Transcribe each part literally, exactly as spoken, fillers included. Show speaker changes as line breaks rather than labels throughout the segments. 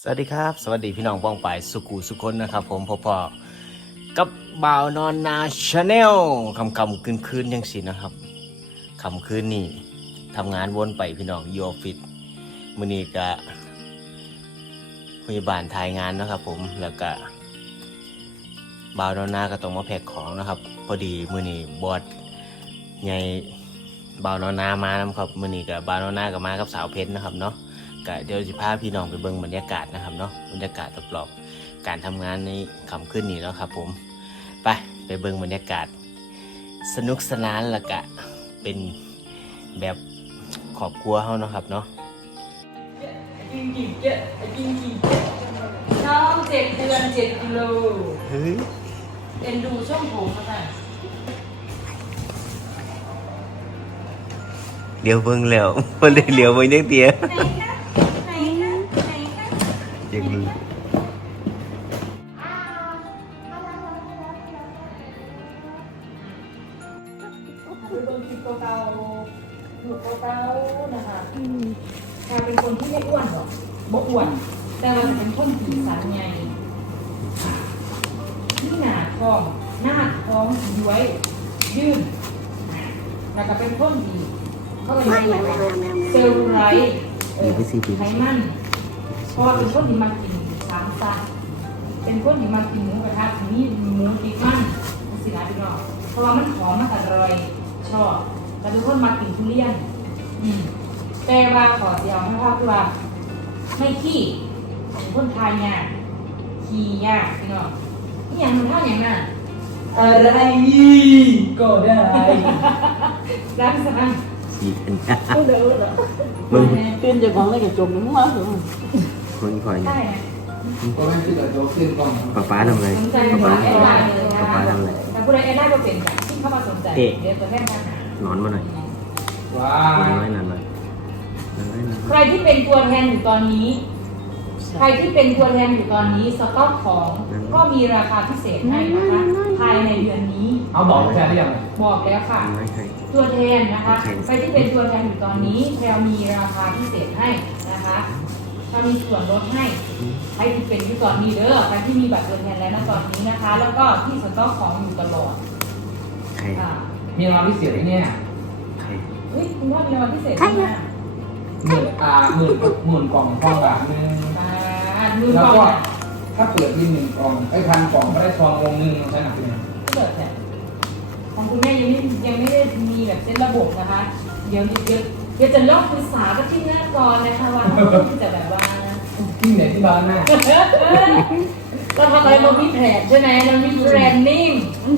สวัสดีครับสวัสดีพี่น้องป้องปายสุกูสุคนนะครับผมพอพอกับบ่าวนอนนาชาแนลคำคำคืนคืนยังสินะครับคำคืนนี่ทำงานวนไปพี่น้องยูออฟฟิศมือนี้กะพยาบาลถ่ายงานนะครับผมแล้วก็บ่าวนอนนาก็ต้องมาแพ็คของนะครับพอดีมือนี้บอสใหญ่บ่าวนอนนามานะครับมือนี้กับบ่าวนอนนากับมากับสาวเพชรนะครับเนาะเดี๋ยวจะพาพี่น้องไปเบิ่งบรรยากาศนะครับเนาะบรรยากาศรอบๆการทำงานในค่ำคืนนี้แล้วครับผมไปไปเบิ่งบรรยากาศสนุกสนานแล้วก็เป็นแบบครอบครัวเฮาเนาะครับเนาะ
กินกี่เจ็ดกินกี่เจ็ดน้องเจ็ดเดือนเจ็ดกิโล
เฮ้ย
เอ็นดูช่องผมค่ะ
เดี๋ยวเบิ่งแล้วเพิ่นเลยเหลียวเบิ่งจังเตี้ยยังรู้
คือเบอร์คิวเตาหนูเตานะคะกลายเป็นคนที่ไม่อ้วนหรอกบ่อ้วนแต่เราจะเป็นคนผีสันไงที่หนาท้องหน้าท้องย้วยยืดแล้วก็เป็นคนดีเขาเลยเซลลูไลท์ไขมันพอเป็นคนที่มากินสามสัตว์เป็นคนที่มากินหมูกระทะที่มีหมูติดมันสินะพี่น้องเพราะว่ามันหอมมันอร่อยชอบแต่ทุกคนมากินทุเรียนอืมแต่ว่าขอเดียวให้พ่อคือว่าไม่ขี้เป็นคนทานยากขี้ยากพี่น้องนี่อย่างมันเท่าอย่างนั้นอะไรก็ได้รักษา
อีกอันนะ
ก็เด้อเหรอ
มึง
ขึ้นจากของอะไรกับจมมึงมาถึง
คนคอย
ใช่ไหม
ก็ไม่คิดว่าจะขึ้นกล้อง
ป้าป้าทำไร
สนใจ
ป้า
มา
ป้า
แอดไลน์เลยนะ
ป้าป้าทำไร
แต่ผู้ใดแอดไลน์ก็เป็นแบบที่เข้ามาสนใจเดี๋ยวตัวแทนทางหาน
อนมาหน่อย
ว้าน
อนไว้นอนไว้นอนไว้นอน
ใครที่เป็นตัวแทนอยู่ตอนนี้ ใครที่เป็นตัวแทนอยู่ตอนนี้สต็อกของก็มีราคาพิเศษให้นะคะภายในเดือนนี้
เอาบอกแฟนได้ยัง
บอกแล้วค่ะ
นอนไว้ใคร
ตัวแทนนะคะใครที่เป็นตัวแทนอยู่ตอนนี้แพรวมีราคาพิเศษให้นะคะเรามีส่วนลดให้ใครที่เป็นอยู่ตอนนี้เด้อใครที่มีบัตรตัวแทนแล้วนะตอนนี้นะคะ แล้วก็ที่สต็อกของอยู่ตลอด
ใคร
อ่า
มีรางวัลพิเศษไอ้เนี่ย
ใคร
เฮ้ยคุณว่ามีรางวัลพิเศษไหมนะ
หมื่นอ่าหมื่นหมื่นกล่องทองบาทนึง
อ่ามือ
แล้ว
ก
ก็
อง
ถ้าเปิดที่หนึ่งกล่องไอ้พันกล่องก็ได้ทองวงหนึ่งใช้หนักเลย
เปิดเนี่ยของคุณแม่ยังไม่ยังไม่ได้มีแบบเส้นระบบนะคะ เดี๋ยวเดี๋ยวเดี๋ยวจะลองปรึกษากับที่หน้าก่อนนะคะว่าที่จะแบบว่า
ที่ไหนที่บ้านแม่
เราทำอะไรเรามีแผนใช่ไหมเรามีแบรนดิ้ง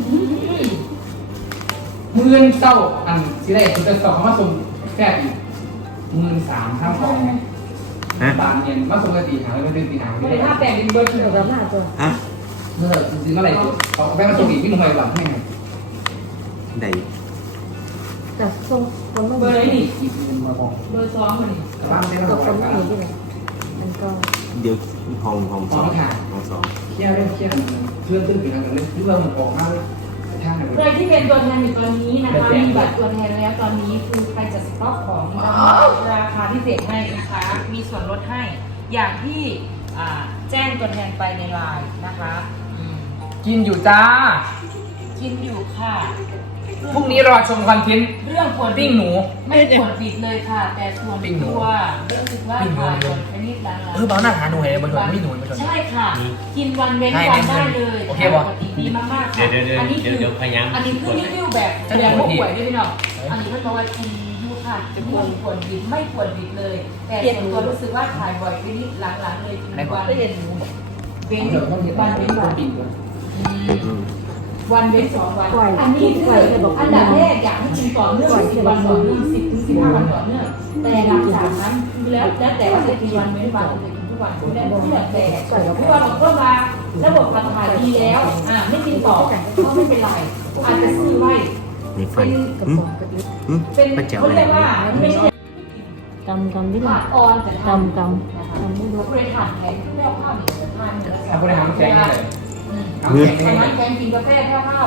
หมื่นเก้าอันที่ได้คุณจะสอบคำว่าส่งแค่อีกหมื่นสามข้ามกล่องบานเย็นมาส่งกระตีหางไม่เป็นตีหาง
ไม่
ไม่
ได้
ได้
ถ้าแปลงเป็นเบอร์ที่เราหน้าตัว
ฮะ
เมื่อจริงๆเมื่อไหร่เขาแม่มาส่งอีกพี่หนุ่มไปหลังให้ไง
ได้
แต่ทรงคนไม่
เบอร์ไหนนี่
อีกหนึ่งมาบอก
เบอร์สองมันนี่
กลับบ้านไม่ได้
ตั
มาว บ
ค
อก
นไม่
กัน
เห็นที่ไหนมันก็
เดี๋ยวห้องห้องสองห้องสอง
เครียดเรื่องเครียดเรื่องตื้นปีนั้นกันเลยเรื่องมันออกมาเลยท่าไหน
ใครที่เป็นตัวแทนอยู่ตอนนี้นะคะมีบัตรตัวแทนแล้วตอนนี้คือใครจะสต็อกของราคาพิเศษให้นะคะ มีส่วนลดให้ อย่างที่แจ้งตัวแทนไปในไลน์นะคะอืม
กินอยู่จ้า
กินอยู่ค่ะ
พรุ่งนี้รอชมคอนเทนต์
เรื่องควร
ปิ้งหนู
ไม่ควรปิดเลยค่ะ แต่ควร
ปิ้งหนู
ตัวเรื่องคิดว่าถ่ายควรไปนิดละ
เออเบาหน้าหาหนูเห็นบนหัวไม่หนูบนหัว
ใช่ค่ะ กินวันเว้นวันได้เลย
โอเคปะ
ปกติดีมากๆค่ะ
เดี๋ยวเดี๋ยว
อันนี้
เดี๋ยว
คือ
เดี๋ยวพยายาม
อันนี้คือรีวิวแบบแบบผู้ป่วยด้วยพี่น้องอันนี้เพิ่นบอกว่ากินยูค่ะจะควรควรบิดไม่ควรบิดเลย แต่ส่วนตัวรู้สึกว่าถ่ายบ่อยไปนิดหลังๆเลยกินวัน
ก็เย็นหมู
เว้น
เดี๋ยวต้องเห็น
วันเว้นวัน
ปิ้งด้วย
อืมวันเว้นสองวัน อันนี้คืออันดับแรกอยากให้กินต่อเนื่องสิบวันต่อเนื่องสิบถึงสิบห้าวันต่อเนื่องแต่หลังจากนั้นแล้วแล้วแต่ว่าจะกินวันเว้นวันหรือกินทุกวันแล้วที่แต่แต่ผู้ว่าบางคนมาระบบการถ่ายดีแล้วอ่าไม่กินต่อก็ไม่เป็นไรอาจจะซื้อไว้
ในฝัน
กระ
อืม
ป๋องกระดิ่ง
อืม
เป็น
ป้าแจ๋ว
เขา
อะไร
เรียกว่าไม่ใช่
กำกำที่ไหน
ขาดออนแต่ทำ
กำกำกำไม่รู้
บริหารแทนไม่เอาข้าวหนีจะทาน
ถ้าบริหารแกงเลย
อืม
ทำแกง
ตอน
ได้
นั้นแกงกินกาแฟแค่ข้าว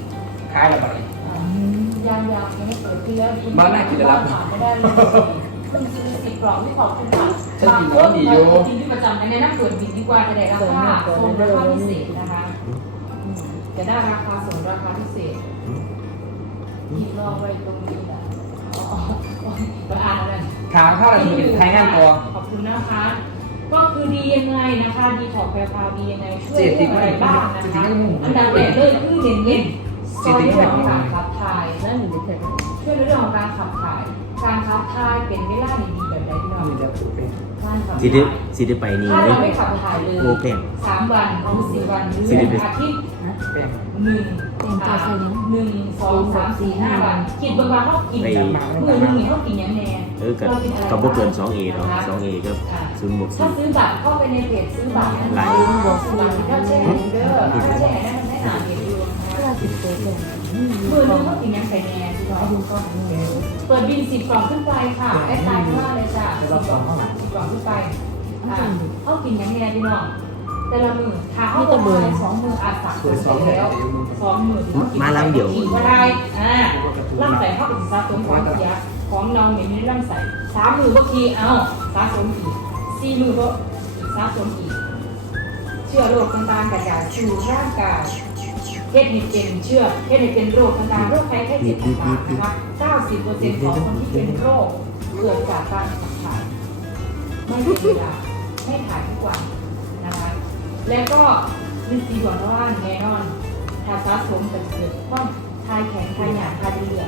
คล้ายอะไร
ยังยังยังไม่เปิดเพื่อน
บ้านน่ากินแต่รับ
ถามไม่ได้เลยสิบกล่องที่ขอบคุณค่ะบางคนกินที่ประจำในน้ำเกิดบินดีกว่าจะได้ราคาส่งราคาพิเศษนะคะจะได้ราคาส่งราคาพิเศษหยิบรอไว้ตรงนี้แหละอ๋อประอ่านอะไร
ถามเข้าอะไรถึงใช้งานตัว
ขอบคุณนะคะ ก็คือดียังไงนะคะดีถอดแพรพาวดียังไงช่วยเรื่องอะไรบ้างนะคะอันดับแรกเลยคือเย็นเย็นซอยเรื่องของการขับถ่าย
นั่นอยู่ในแท็ก
ช่วยในเรื่องของการขับถ่าย การขับถ่ายเป็นเวลาดีๆแบบใดที่เรา
มีแต่ปูเป็น
การขับ
สิได้
ถ่าย
สิได้ไปนี่
ถ้า
เล
เรา
ย
ไม่ขับถ่ายเลย
โอ้แป้ง
สามวันหรือสี่วันหรือ
สิได้ไป
อาทิตย์
นะ
แป้ง
หนึ่งสามหนึ่งสองสามสี่ห้าวันคิดบางวันเขากินมือหนึ่งนี่เขากินยังแน่
เออกับกับบ่เกิน สองเอ เนาะ สองเอ ก็ศูนย์บวก
ถ้า
สี่
ซื้อบัตรเข้าไปในเพจซื้อบัตรนะ
หลาย
บอกซื้อบัตรถ้าแช่เด้อถ้าแช่ได้มันได้หนาเดียว
เพื่อติดตัวเลย
มือนึงเขากินยังใส่แน่ที่เรา
อายุก็เงิน
เปิดบินสิบกล่องขึ้นไปค่ะแอดไลน์ว่าเลยจ้ะสิบกล่องสิบกล่องขึ้นไปอ่าเขากินยังแน่พี่น้องแต่ละมือถ้าเขาตัวมือสองมืออาจสั่งแล้วสองมือว่าได้อ่าล่ำใส่เข้าเป็นสะสมความเสียของเราเหม็นไม่ล่ำใส่สามมือก็คีเอาสะสมอีกสี่มือก็สะสมอีกเชื้อโรคต่างๆกระจายสู่ร่างกายเฮ็ดให้เป็นเชื้อเฮ็ดให้เป็นโรคต่างๆโรคภัยไข้เจ็บต่างๆนะคะเก้าสิบเปอร์เซ็นต์ของคนที่เป็นโรคเกิดจากการขับถ่ายไม่เป็นเวลาไม่ถ่ายทุกวันนะคะแล้วก็มีสีด่วนว่าแน่นอนถ้าสะสมเป็นเกิดความทายแข็งทายหยาบทายเลือด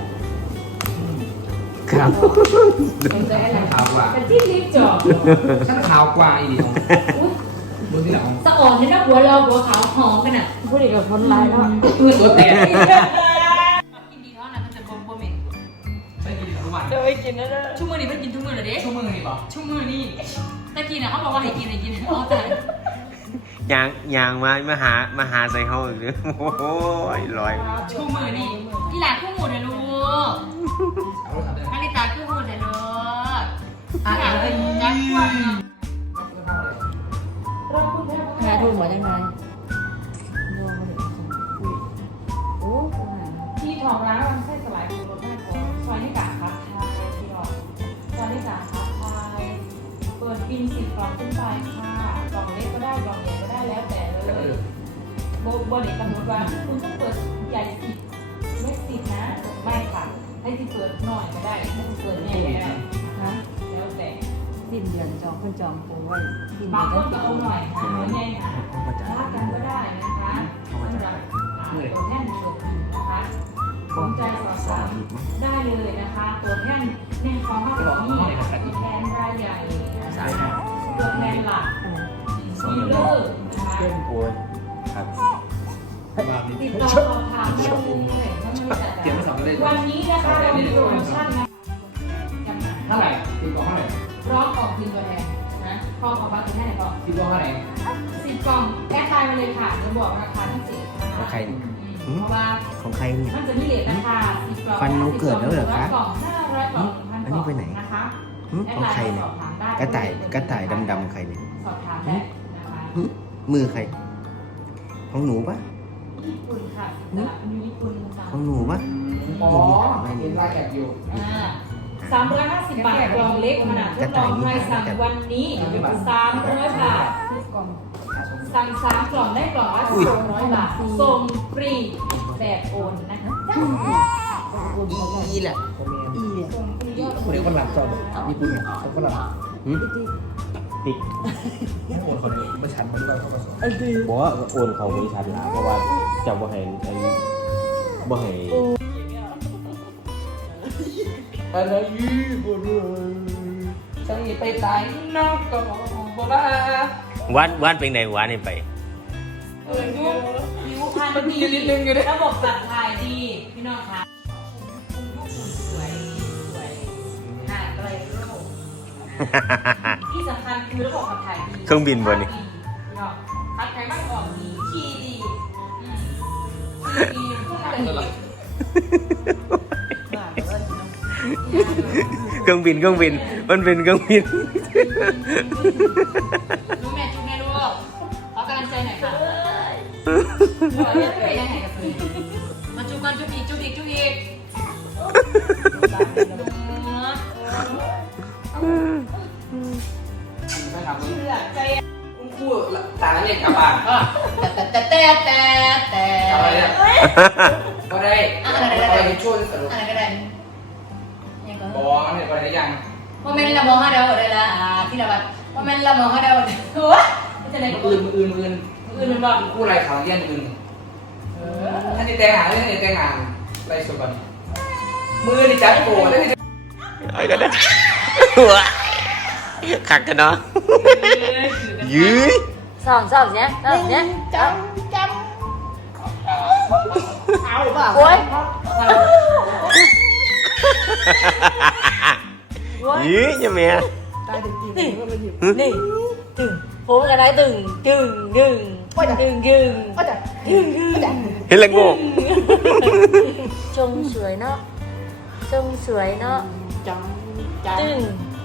ครับ
เป็นใจอะไร
ขาวกว่า
เป็นที่ลิฟต์จอบ
ฉันขาวกว่าอีกดูที่หลัง
สะอ่อนในหน้าหัวเราหัวขาวหอมกันอ่ะ
พูดอีกกับคนร้ายแล้ว
เพื่อตัวแตก
กินดีเท่านั้นมันจะบวมบวมเหม็น
ใช่กินทุกวัน
จะไปกินนั่นเลย
ชุ่มมือนี่เพิ่งกินชุ่มมือเลยเด้
ชั่วโมงนี้ปะ
ชุ่มมือนี่ตะกี้น่ะเขาบอกว่าให้กินให้กินอ๋อแต่
ยางยางมามาหามาหาใส่เฮาอีกเด้อโอ้โหลอย
ชุ่มมือนี่ที่หลานคู่หมูนะลูก
เอาแล้วทำได้
นาฬิกาคู่หมูนะลูกที่หลานเป็นยักษ์กว้างเนาะเราคุณแม่
หาทุนหมดยังไงรวมมาเลยโอ้โห
ที่ทองร้านมันใช่สลายดูรถแม่ของซอยนิกาคับไทยที่เราซอยนิกาคับไทยเปิดบินสิบกล่องขึ้นไปค่ะกล่องเล็กก็ได้กล่องใหญ่ก็ได้แล้วแต่เลยโบโบเด็กกำหนดว่าคุณต้องเปิดใหญ่สิบเล็กสิบนะไม่ค่ะให้ที่เปิดหน่อยก็ได้ให้ที่เปิดใหญ่ก็ได้
ฮะ
แล้วแต่
สิ้นเดือนจองคนจองปูไว้สิ้น
บาง
เดื
ค
อน
นก็เอาหน่อยหาใหญ่หาลากกันก็ได้นะคะสำหรับตัวแท่นโชว์นะคะสนใจสอบถามได้เลยนะคะ ตัวแท่นในของข้าวของนี่ตัวแทนรายใหญ่นะคะตัวแทนหลักดีลเลอร์นะคะ
โอ้ยครับ
ติดต่อสอบถามได้เลยถ้าไม่จัด
เตรียมไปสองเลย
วันนี้นะคะเรามีโปรโมชั่นนะจำหน่าย
เท่าไหร่ตีกล่องเท่าไหร่
ร้องออกทีมตัวแทนนะพอของบัตรตัวแทนไหนก่อน
ตีกล่องเท่าไหร่
สิบกล่องแอดไลน์มาเลยค่ะจะบอกราคาพิเศษนะคะ
ของใครนี่
อืมเพราะว่า
ของใครเนี่ย
มันจะมีเลทราคาสิบกล่อง
ฟันน้องเกิดแล้วเหรอคะ
กล่องห้าร้อยกล่องพัน
อัน
กล่
นี้
อง
ไปไหน
นะคะ
หึของใครเนี่ย กระต่ายกระต่ายดำๆใครเนี่ย
สอบถามได้นะคะ
หึมือใคร ของหนูปะ
ญี่ปุ่นค่ะตลาดมีญี่ปุ่นค่ะ
ของหนูปะ
อ๋อเห็นลายแอบอยู่
สามร้อยห้าสิบบาทกล่องเล็กขนาดทดลองใครสั่งวันนี้สามร้อยบาท
กล่อง
สั่งสามกล่องได้กล่องละสองร้อยบาทส่งฟรีแบบโอนนะคะ
อีแหละ
อีเนี่ย
ส่งฟรียอด
คนนี้คนหลังจอดญี่ปุ่นเนี่ยคนหลัง
หึติด
นี่คนคนนี้มาชันมาด้วยเข้ามาสอน
ไอ้ดี
บอกว่าโอนเขาบริษัทละเพราะว่าจะบ่ให้ไอ้บ่ให้
อะไรยี่บุรุษจะไปตายนอกก็บอกว่า
วันวันเป็นไงวันนี่ไป
เออยุคผิวพรรณดีนิดนึงอยู่ด้วยระบบตัดถ่ายดี พี่น้องคะสวยสวยหายอะไรโรคที่สำคัญคือระบบขับถ่ายดี
เครื่องบินบ่นี่
พี่น้องขับถ่ายมันออกดีขี้ดีอืมขี้ดีพวกมันดี
เครื่องบินเครื่องบินมันเป็นเครื่องบิน
รู้แม่จุ๊บแม่ลูกขอกำลังใจหน่อยค่ะไปยังไงกับพี่มาจุ๊บกันจุ๊บอีกจุ๊บอีกจุ๊บอีก
ตาเรียกกลับบ้าน
แต่แต่แต่แต่แต่
กลับอะไรเนี่ยก็ได้
อะไร
อะไร
ได้
ช่วยสรุป
อะไรก็ได้ยังก็
บอกเนี่ยอะไรยัง
ว่าแม่นละมองให้เราเลยละอ่าที่เราแบบว่าแม่นละมองให้เราโอ้ยจะได้
มืออื่นมืออื่นมืออื่น
อื่นมันบอก
กู้อะไรเขาเรียนมืออื่น
เออ
ท่านจะแต่งงานท่านจะแต่งงานอะไรสุดบ้างมือนี่จับโกรธแล้วนี่
ไอ้กันนะหัวขักกันเนาะยื้อ
สองสองเนี้ยสองเนี้ย
จำจำเอาเปล่า
โอ้ย
ยื้อยังไง
นี่ตึงผมกันได้ตึงตึงตึงตึงตึง
ก็จะ
ตึงตึง
เห็นแล้วงง
จงสวยเนาะจงสวยเนาะ
จำจำ
ตึง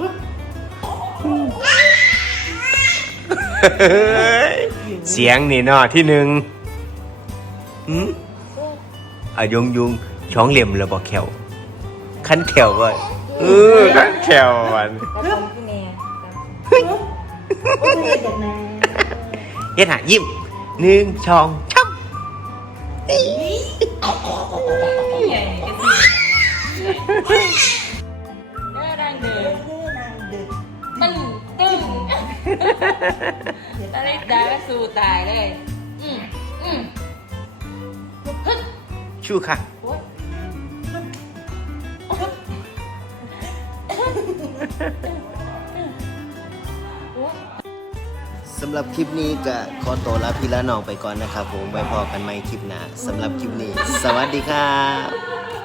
เสียงนี่เนาะที่หนึ่งหืมอะยุงยุงช้องเหลี่ยมเลยบอกแขวขั้นแขวว่ะเออขั้นแขววัน
กระผมพี่แม่
เฮ็ดหายิ้มหนึ่งสองชับ
เด้อดังเด้อตึงตึงตอนนี้ดาก็สู้ตายเลยอืมอืม
ชูค่ะ
โอ้ย
สำหรับคลิปนี้ก็ขอตัวลาพี่ละน้องไปก่อนนะครับผมไว้พอกันใหม่คลิปหน้าสำหรับคลิปนี้ สวัสดีครับ